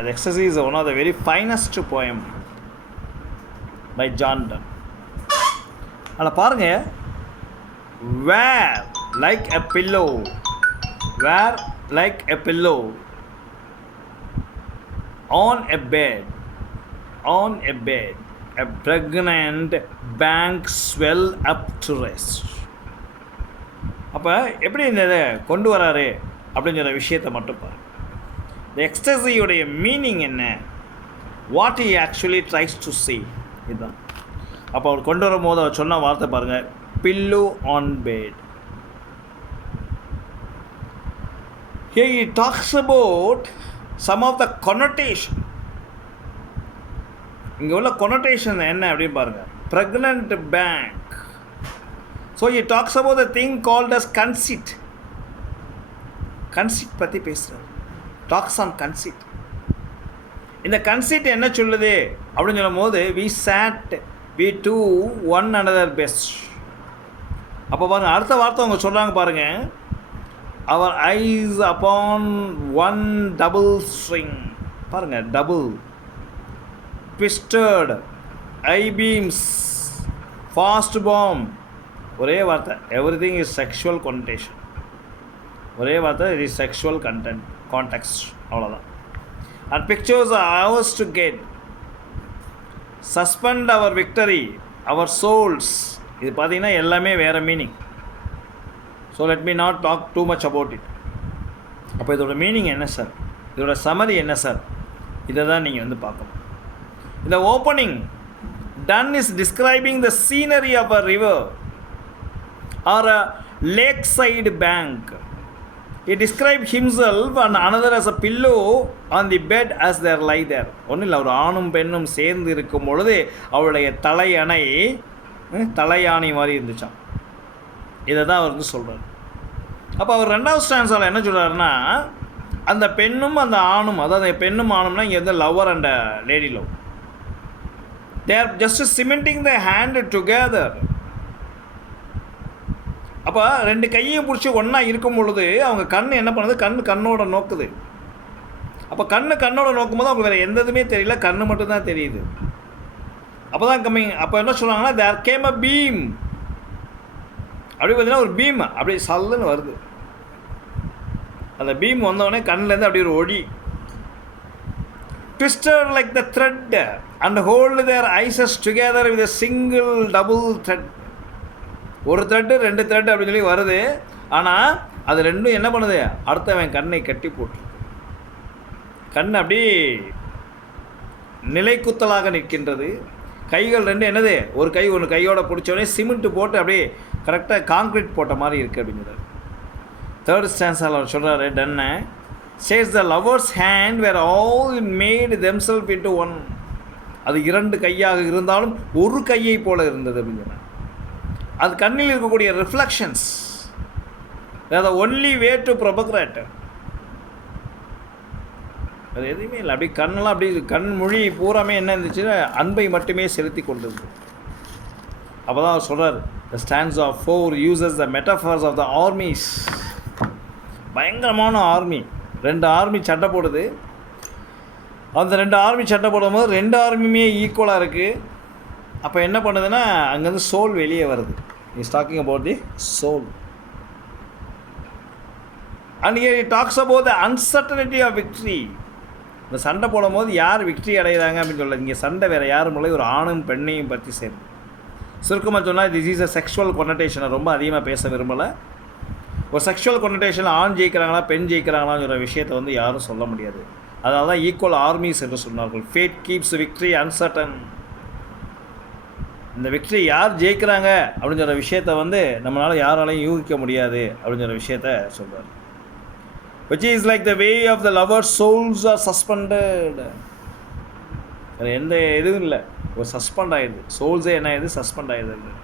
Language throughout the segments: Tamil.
The Ecstasy is one of the very finest poem by John Donne. அதில் பாருங்க, wear like a pillow, wear like a pillow on a bed, a pregnant bank swell up to rest. அப்போ எப்படி இந்த இதை கொண்டு வராரு அப்படிங்கிற விஷயத்தை மட்டும் பாருங்க. The ecstasy-உடைய மீனிங் என்ன, what he actually tries to say, இதுதான். அப்போ அவர் கொண்டு வரும்போது அவர் சொன்ன வார்த்தை பாருங்கள், pillow on bed. Here he talks about some of the connotation. இங்கே உள்ள connotation என்ன அப்படின்னு பாருங்கள், pregnant bank. So he talks about the thing called as conceit. conceit பற்றி பேசுகிறார். Talks on conceit. இந்த கன்சீட் என்ன சொல்லுது அப்படின்னு சொல்லும் போது, we sat we two one another best. அப்போ பாருங்கள், அடுத்த வார்த்தை அவங்க சொல்கிறாங்க பாருங்கள், our eyes upon one double string. பாருங்கள், double, twisted, eye beams, fast balm. ஒரே வார்த்தை, everything is sexual connotation. ஒரே வார்த்தை, it is sexual content context, அவ்வளோதான். And pictures are ours to get, suspend our victory, our souls. இது பார்த்தீங்கன்னா எல்லாமே வேறு meaning. So let me not talk too much about it. அப்போ இதோட மீனிங் என்ன சார், இதோட சமரி என்ன சார், இதை தான் நீங்கள் வந்து பார்க்கணும். இந்த opening done is describing the scenery of a river or a lake side bank. He described himself and another as a pillow on the bed as they lie there. ஒன்றும் இல்லை, ஒரு ஆணும் பெண்ணும் சேர்ந்து இருக்கும் பொழுது அவளுடைய தலையணை தலையாணி மாதிரி இருந்துச்சான். இதை தான் அவர் வந்து சொல்கிறார். அப்போ அவர் ரெண்டாவது ஸ்டான்ஸால் என்ன சொல்கிறாருன்னா, அந்த பெண்ணும் அந்த ஆணும், அதாவது பெண்ணும் ஆணும்னா இங்கே வந்து lover and lady love, they are just cementing the hand together. அப்போ ரெண்டு கையையும் பிடிச்சி ஒன்றா இருக்கும் பொழுது அவங்க கண் என்ன பண்ணுது, கண்ணோட நோக்குது. அப்போ கண்ணோட நோக்கும்போது அவங்க வேறு எந்த இதுவுமே தெரியல, கண் மட்டும்தான் தெரியுது. அப்போ தான் அப்போ என்ன சொல்கிறாங்கன்னா, தேர் கேம் அ பீம். அப்படி பார்த்தீங்கன்னா ஒரு பீம் அப்படி சல்லுன்னு வருது. அந்த பீம் வந்தோடனே கண்ணிலேருந்து அப்படி ஒரு ஒளி. Twisted like the thread and hold their eyes together with a single double thread. ஒரு த்ரெட்டு ரெண்டு த்ரெட்டு அப்படின்னு சொல்லி வருது. ஆனால் அது ரெண்டும் என்ன பண்ணுது, அடுத்தவன் கண்ணை கட்டி போட்டு, கண் அப்படி நிலைக்குத்தலாக நிற்கின்றது. கைகள் ரெண்டு என்னது, ஒரு கை ஒன்று கையோட பிடிச்சோடனே சிமெண்ட்டு போட்டு அப்படியே கரெக்டாக காங்க்ரீட் போட்ட மாதிரி இருக்குது அப்படிங்கிறார். தேர்ட் ஸ்டான்ஸால் அவர் சொல்கிறாரு, டன்னை says the lovers hand were all made themselves into one. அது இரண்டு கையாக இருந்தாலும் ஒரு கையை போல இருந்தது அப்படிங்கிறார். அது கண்ணில் இருக்கக்கூடிய reflections, the only way to propagate. அது எதுவுமே இல்லை, அப்படி கண்ணெல்லாம் அப்படி கண் மொழி பூராமே என்ன இருந்துச்சுன்னா அன்பை மட்டுமே செலுத்தி கொண்டிருந்தது. அப்போ தான் அவர் சொல்கிறார், the stands of 4 uses the metaphors of the armies. பயங்கரமான ஆர்மி, 2 ஆர்மி சண்டை போடுது. அந்த 2 ஆர்மி சண்டை போடும்போது 2 ஆர்மியுமே ஈக்குவலாக இருக்குது. அப்போ என்ன பண்ணுதுன்னா, அங்கேருந்து சோல் வெளியே வருது. Is talking about the soul. And here he talks about the uncertainty of victory. இந்த சண்டை போடும்போது யார் விக்ட்ரி அடைகிறாங்க அப்படின்னு சொல்ல, இங்கே சண்டை வேறு யாரும் இல்லை, ஒரு ஆணும் பெண்ணையும் பற்றி சேர்ந்து. சுருக்கமாக சொன்னால், திஸ் இஸ் அ செக்ஷுவல் கொனோட்டேஷனை ரொம்ப அதிகமாக பேச விரும்பலை. ஒரு செக்ஷுவல் கொனோட்டேஷனில் ஆண் ஜெயிக்கிறாங்களா பெண் ஜெயிக்கிறாங்களாங்கிற விஷயத்தை வந்து யாரும் சொல்ல முடியாது. அதனால தான் ஈக்குவல் ஆர்மிஸ் என்று சொன்னார்கள். Fate keeps victory uncertain. இந்த விக்ட்ரி யார் ஜெயிக்கிறாங்க அப்படிங்கிற விஷயத்த வந்து நம்மளால் யாராலையும் யூகிக்க முடியாது அப்படிங்கிற விஷயத்த சொல்கிறார். which is like the way of the lovers souls are suspended. அது எந்த இதுவும் இல்லை, ஒரு சஸ்பெண்ட் ஆகிடுது. சோல்ஸே என்ன ஆகிடுது, சஸ்பெண்ட் ஆகிடுது.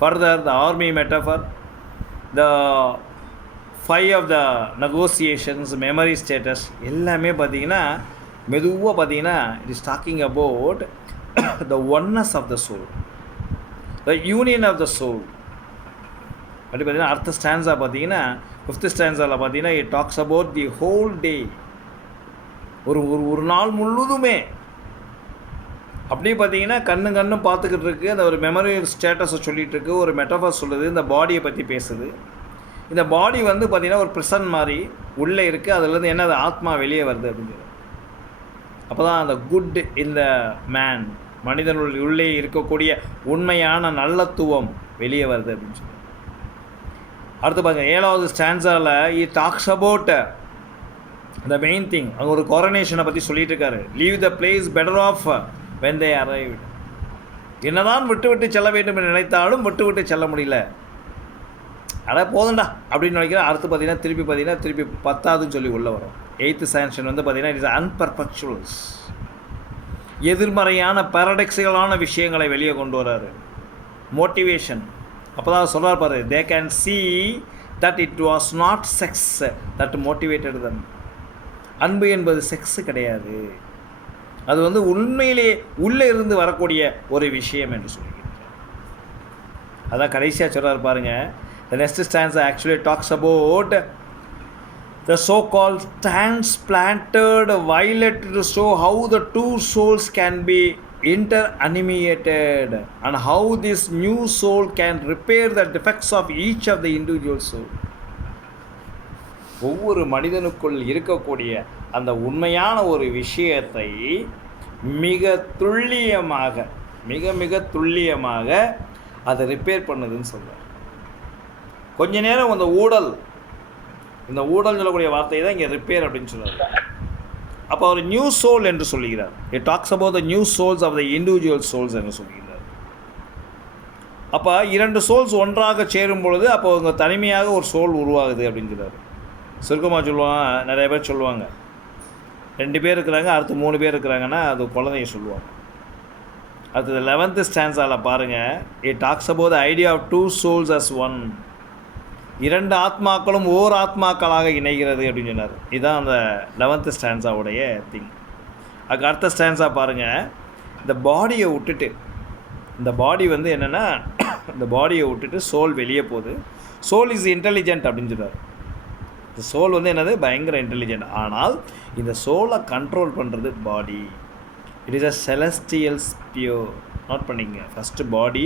Further the army metaphor, the 5 of the negotiations, memory status எல்லாமே பார்த்தீங்கன்னா மெதுவாக பார்த்தீங்கன்னா it is talking about the oneness of the soul, the union of the soul. அப்படி பார்த்தீங்கன்னா அடுத்த ஸ்டான்ஸாக பார்த்தீங்கன்னா 5th ஸ்டான்ஸாவில் பார்த்தீங்கன்னா it talks about the whole day. ஒரு ஒரு ஒரு நாள் முழுதுமே அப்படியே பார்த்தீங்கன்னா கண்ணும் பார்த்துக்கிட்டு இருக்குது. அந்த ஒரு மெமரி ஸ்டேட்டஸை சொல்லிகிட்டு இருக்குது, ஒரு மெட்டஃபர் சொல்லுது, இந்த பாடியை பற்றி பேசுது. இந்த பாடி வந்து பார்த்திங்கன்னா ஒரு ப்ரிசன் மாதிரி உள்ளே இருக்குது. அதுலேருந்து என்னது ஆத்மா வெளியே வருது அப்படின்னு சொல்லி. அப்போ தான் அந்த குட் இந்த மேன், மனிதனுள் உள்ளே இருக்கக்கூடிய உண்மையான நல்லத்துவம் வெளியே வருது அப்படின்னு சொல்லி. அடுத்து பாருங்க 7வது ஸ்டான்ஸாவில் talks about the main thing. அங்கே ஒரு கொரோனேஷனை பற்றி சொல்லிட்டு இருக்காரு. Leave the place better off when they arrived. என்னதான் விட்டு செல்ல வேண்டும் என்று நினைத்தாலும் விட்டு செல்ல முடியல. அதான் போதும்டா அப்படின்னு நினைக்கிறேன். அடுத்து பார்த்தீங்கன்னா திருப்பி 10ஆவதுன்னு சொல்லி உள்ளே வரும். 8th சான்ஷன் வந்து பார்த்தீங்கன்னா இட்ஸ் அன்பர்ஃபெக்சுவல்ஸ். எதிர்மறையான பாரடாக்ஸிகளான விஷயங்களை வெளியே கொண்டு வராரு. மோட்டிவேஷன். அப்போ தான் சொல்கிறார் பாரு, they can see that it was not sex that motivated them. அன்பு என்பது செக்ஸு கிடையாது, அது வந்து உண்மையிலே உள்ளே இருந்து வரக்கூடிய ஒரு விஷயம் என்று சொல்லியிருக்கிறார். அதான் கடைசியாக சொல்கிறார் பாருங்கள். The next stanza actually talks about the so-called transplanted violet to show how the two souls can be interanimated and how this new soul can repair the defects of each of the individual soul. ஒவ்வொரு மனிதனுக்குள் இருக்கக்கூடிய அந்த உண்மையான ஒரு விஷயத்தை மிக துல்லியமாக மிக துல்லியமாக அதை ரிப்பேர் பண்ணுதுன்னு சொல்கிறார். கொஞ்ச நேரம் இந்த ஊடல் சொல்லக்கூடிய வார்த்தை தான் இங்கே ரிப்பேர் அப்படின்னு சொல்கிறார். அப்போ அவர் நியூ சோல் என்று சொல்லுகிறார். It talks about the new souls of the individual souls என்று சொல்லுகிறார். அப்போ 2 சோல்ஸ் ஒன்றாக சேரும் பொழுது அப்போ அவங்க தனிமையாக ஒரு சோல் உருவாகுது அப்படின்னு சொல்கிறார். சுருக்கமாக சொல்லுவாங்க, நிறைய பேர் சொல்லுவாங்க 2 பேர் இருக்கிறாங்க, அடுத்து 3 பேர் இருக்கிறாங்கன்னா அது குழந்தைய சொல்லுவாங்க. அடுத்தது 11th ஸ்டான்ஸாவில் பாருங்கள். It talks about the idea of 2 souls as one. 2 ஆத்மாக்களும் ஓர் ஆத்மாக்களாக இணைகிறது அப்படின்னு சொன்னார். இதுதான் அந்த 11th ஸ்டான்ஸாவுடைய திங். அதுக்கு அடுத்த ஸ்டான்ஸா பாருங்கள். இந்த பாடியை விட்டுட்டு, இந்த பாடி வந்து என்னென்னா இந்த பாடியை விட்டுட்டு சோல் வெளியே போகுது. சோல் இஸ் இன்டெலிஜென்ட் அப்படின்னு சொல்கிறார். இந்த சோல் வந்து என்னது பயங்கர இன்டெலிஜென்ட். ஆனால் இந்த சோலை கண்ட்ரோல் பண்ணுறது body. It is a celestial sphere. Note பண்ணிங்க. ஃபஸ்ட்டு பாடி,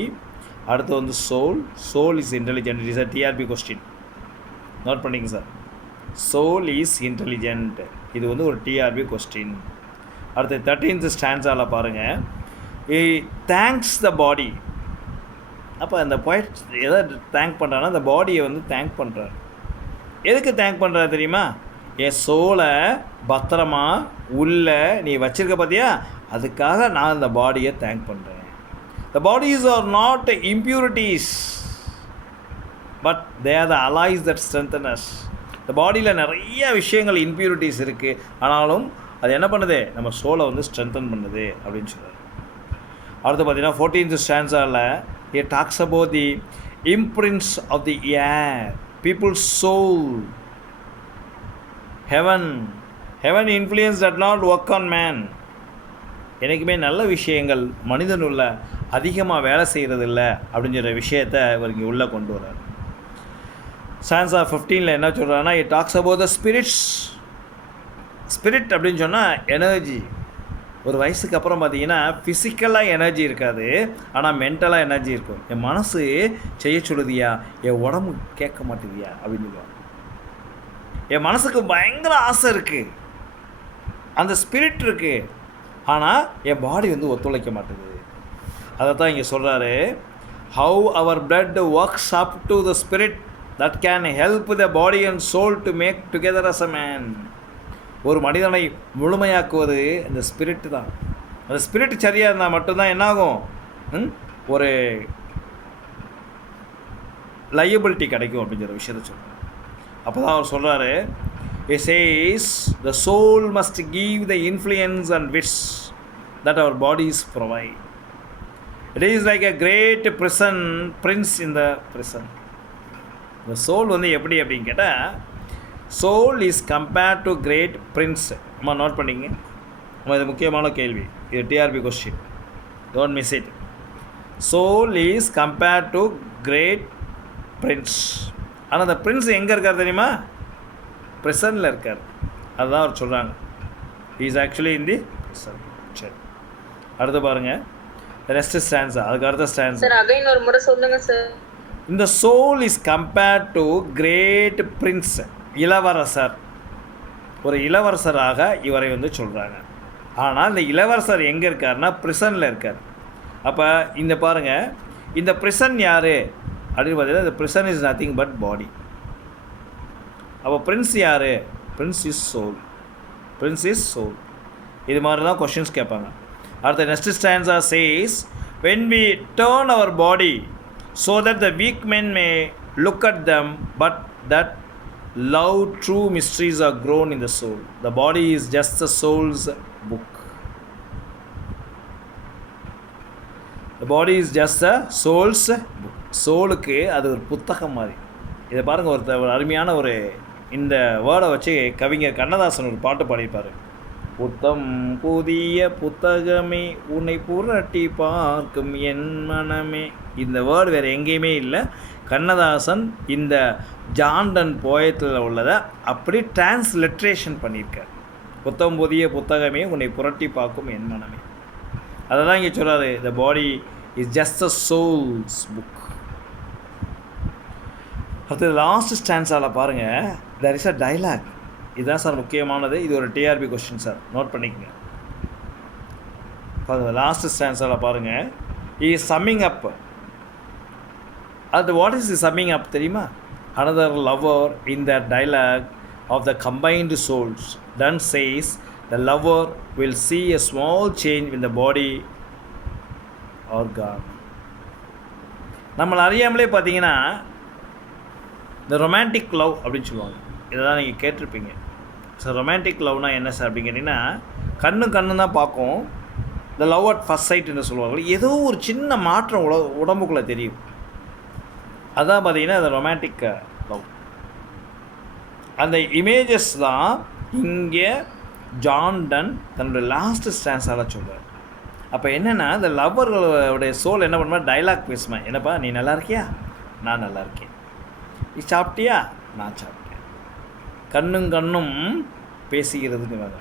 அடுத்து வந்து soul is intelligent. It is a TRB question. Note பண்ணிங்க சார். சோல் இஸ் இன்டெலிஜென்ட், இது வந்து ஒரு டிஆர்பி கொஸ்டின். அடுத்து 13th ஸ்டான்ஸாவில் பாருங்கள். Thanks the body. அப்போ அந்த பாயிண்ட் எதை தேங்க் பண்ணுறான்னா அந்த பாடியை வந்து தேங்க் பண்ணுறார். எதுக்கு தேங்க் பண்ணுறாரு தெரியுமா? என் சோலை பத்திரமா உள்ள நீ வச்சிருக்க பார்த்தியா, அதுக்காக நான் இந்த பாடியை தேங்க் பண்ணுறேன். The bodies are not impurities, but they are the allies that strengthen us. இந்த பாடியில் நிறைய விஷயங்கள் இம்பியூரிட்டிஸ் இருக்குது, ஆனாலும் அது என்ன பண்ணுது, நம்ம சோலை வந்து ஸ்ட்ரென்தன் பண்ணுது அப்படின்னு சொல்கிறார். அடுத்து பார்த்தீங்கன்னா 14th ஸ்டான்ஸாவில் it talks about the imprints of the air, people's soul, heaven influence that not work on man. என்றைக்குமே நல்ல விஷயங்கள் மனிதனுள்ள அதிகமாக வேலை செய்கிறதில்ல அப்படிங்கிற விஷயத்தை இவர் இங்கே உள்ளே கொண்டு வர்றார். ஸ்டான்ஸா 15ல் என்ன சொல்கிறாருன்னா, it talks about the spirits. Spirit அப்படின்னு சொன்னால் எனர்ஜி. ஒரு வயசுக்கு அப்புறம் பார்த்தீங்கன்னா ஃபிசிக்கலாக எனர்ஜி இருக்காது, ஆனால் மென்டலாக எனர்ஜி இருக்கும். என் மனசு செய்ய சொல்லுதியா, என் உடம்பு கேட்க மாட்டேதியா அப்படின்னு சொல்லுவாங்க. என் மனசுக்கு பயங்கர ஆசை இருக்குது, அந்த ஸ்பிரிட் இருக்குது, ஆனால் என் பாடி வந்து ஒத்துழைக்க மாட்டேது. அதை தான் இங்கே சொல்கிறாரு. How our blood works up to the spirit that can help the body and soul to make together as a man. ஒரு மனிதனை முழுமையாக்குவது இந்த ஸ்பிரிட்டு தான். அந்த ஸ்பிரிட் சரியாக இருந்தால் மட்டும்தான் என்னாகும், ஒரு லயபிலிட்டி கிடைக்கும் அப்படிங்கிற விஷயத்தை சொல்கிறார். அப்போ தான் அவர் சொல்கிறாரு, he says the soul must give the influence and wits that our bodies provide. It is like a great prince in the prison. The soul வந்து எப்படி அப்படின்னு கேட்டால், soul is compared to great prince. அம்மா நோட் பண்ணிங்க, இது முக்கியமான கேள்வி, இது TRP question, don't miss it. soul is compared to great prince. ஆனால் அந்த பிரின்ஸ் எங்கே இருக்கார் தெரியுமா? ப்ரிசனில் இருக்கார். அதுதான் அவர் சொல்கிறாங்க. Is actually in the present. சரி, அடுத்து பாருங்கள் ரெஸ்ட் ஸ்டான்ஸா. அதுக்கு அடுத்த ஸ்டான்ஸ் சார் அகைன் ஒரு முறை சொல்லுங்க சார். இந்த soul is compared to great prince, இளவரசர். ஒரு இளவரசராக இவரை வந்து சொல்கிறாங்க. ஆனால் இந்த இளவரசர் எங்கே இருக்காருன்னா ப்ரிசனில் இருக்கார். அப்போ இந்த பாருங்கள், இந்த ப்ரிசன் யார் அப்படின்னு பார்த்தீங்கன்னா இந்த prison is nothing but body. அப்போ பிரின்ஸ் யார்? Prince is soul. Prince is soul. இது மாதிரி தான் கொஷின்ஸ் கேட்பாங்க. அடுத்த next stanza says when we turn our body so that the weak men may look at them, but that love true mysteries are grown in the soul. The body is just the soul's book. The body is just the soul's book. சோலுக்கு அது ஒரு புத்தகம் மாதிரி. இதை பாருங்கள், ஒரு அருமையான ஒரு இந்த வேர்டை வச்சு கவிஞர் கண்ணதாசன் ஒரு பாட்டு பாடியிருப்பார். புத்தம் புதிய புத்தகமே உன்னை புரட்டி பார்க்கும் என் மனமே. இந்த வேர்டு வேறு எங்கேயுமே இல்லை. கண்ணதாசன் இந்த ஜான்டன் போயத்தில் உள்ளதை அப்படி டிரான்ஸ்லிட்ரேஷன் பண்ணியிருக்கார். புத்தம் புதிய புத்தகமே உன்னை புரட்டி பார்க்கும் என் மனமே. அதை தான் இங்கே சொல்கிறாரு, the body is just a soul's book. அடுத்தது லாஸ்ட் ஸ்டான்ஸால் பாருங்கள், தேர் இஸ் அ டைலாக். இதுதான் சார் முக்கியமானது. இது ஒரு டிஆர்பி கொஸ்டின் சார், நோட் பண்ணிக்கங்க. பாருங்கள், லாஸ்ட் ஸ்டான்ஸால் பாருங்கள், இஸ் சம்மிங் அப். அது what is the summing up தெரியுமா? Another lover in the dialogue of the combined souls then says the lover will see a small change in the body or gone. நம்மளை அறியாமலே பார்த்தீங்கன்னா இந்த ரொமான்டிக் லவ் அப்படின்னு சொல்லுவாங்க. இதெல்லாம் நீங்கள் கேட்டிருப்பீங்க. ஸோ ரொமான்டிக் லவ்னால் என்ன சார் அப்படின்னு கேட்டிங்கன்னா, கண்ணு தான் பார்க்கும். இந்த லவ் அட் ஃபர்ஸ்ட் சைட்னு சொல்லுவாங்க. ஏதோ ஒரு சின்ன மாற்றம் உடம்புக்குள்ளே தெரியும். அதான் பார்த்தீங்கன்னா அந்த ரொமான்டிக் லவ். அந்த இமேஜஸ் தான் இங்கே ஜான்டன் தன்னுடைய லாஸ்ட் ஸ்டான்ஸால் சொல்கிறார். அப்போ என்னென்னா, இந்த லவ்வர்களுடைய சோல் என்ன பண்ணுமா, டைலாக் பேசுமா. என்னப்பா நீ நல்லா இருக்கியா? நான் நல்லா இருக்கேன். நீ சாப்பிட்டியா? நான் சாப்பிட்டேன். கண்ணும் பேசுகிறதுக்கு வேறு,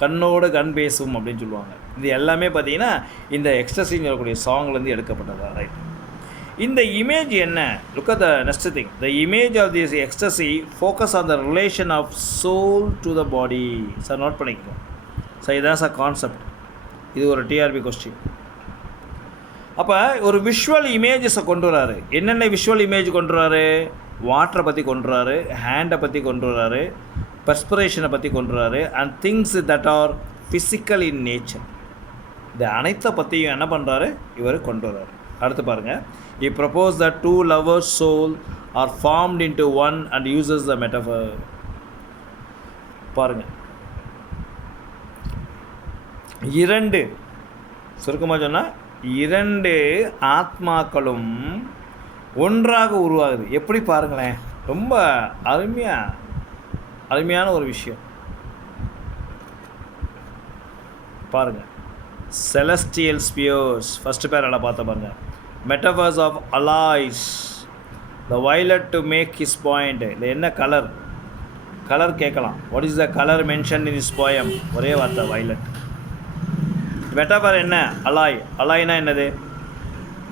கண்ணோடு கண் பேசும் அப்படின்னு சொல்லுவாங்க. இது எல்லாமே பார்த்தீங்கன்னா இந்த எக்ஸ்டசின்னு சொல்லக்கூடிய சாங்லேருந்து எடுக்கப்பட்டதா. ரைட். இந்த இமேஜ் என்ன? Look at the next thing. The image of this ecstasy focus on the relation of soul to the body. Sir note பண்ணிக்கோங்க சார், இதுதான் சார் கான்செப்ட். இது ஒரு டிஆர்பி கொஸ்டின். அப்போ ஒரு விஷுவல் இமேஜஸை கொண்டு வராரு. என்னென்ன விஷுவல் இமேஜ் கொண்டு வராரு? வாட்டரை பற்றி கொண்டு வராரு, ஹேண்டை பற்றி கொண்டு வராரு, பர்ஸ்பிரேஷனை பற்றி கொண்டு வராரு, and things that hour physical in nature. இந்த அனைத்தை பற்றியும் என்ன பண்ணுறாரு இவர் கொண்டு வராரு. அடுத்து பாருங்கள், he proposed that two lovers' soul are formed into one and uses the metaphor. பாருங்கள், இரண்டு, சுருக்கமாக சொன்னால் இரண்டு ஆத்மாக்களும் ஒன்றாக உருவாகுது. எப்படி பாருங்களேன், ரொம்ப அருமையான ஒரு விஷயம் பாருங்கள். செலஸ்டியல் ஸ்பியர்ஸ் ஃபஸ்ட்டு பேர் எல்லாம் பார்த்த பாருங்கள். Metaphors of alloys the violet to make his point. இல்லை என்ன கலர் கேட்கலாம். What is the colour mention in is poem? ஒரே வார்த்தை வயலட். மெட்டவர் என்ன? அலாய்னா என்னது?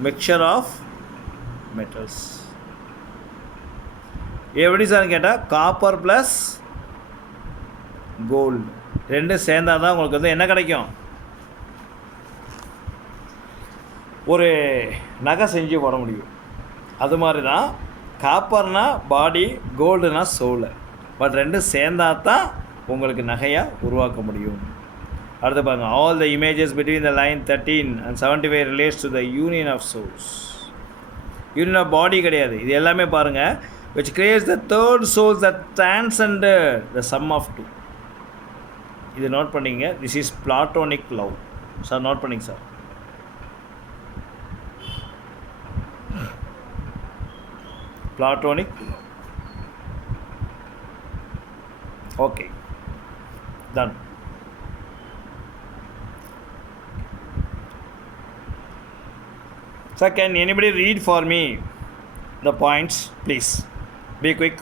Mixture of metals. எப்படி சார் கேட்டால் காப்பர் ப்ளஸ் கோல்டு ரெண்டும் சேர்ந்தால் தான் உங்களுக்கு வந்து என்ன கிடைக்கும்? ஒரு நகை செஞ்சு போட முடியும். அது மாதிரி தான் காப்பர்னா பாடி, கோல்டுனா சோல். பட் ரெண்டும் சேர்ந்தால் தான் உங்களுக்கு நகையாக உருவாக்க முடியும். அடுத்து பாருங்கள், all the images between the line 13 and 75 relates to the union of souls. Union of body கிடையாது, இது எல்லாமே பாருங்கள். which creates the third soul that transcended the sum of two. இது நோட் பண்ணிங்க. This is platonic love. Sir note பண்ணிங்க sir. Platonic love. Okay, done. Sir, can anybody read for me the points, please? Be quick.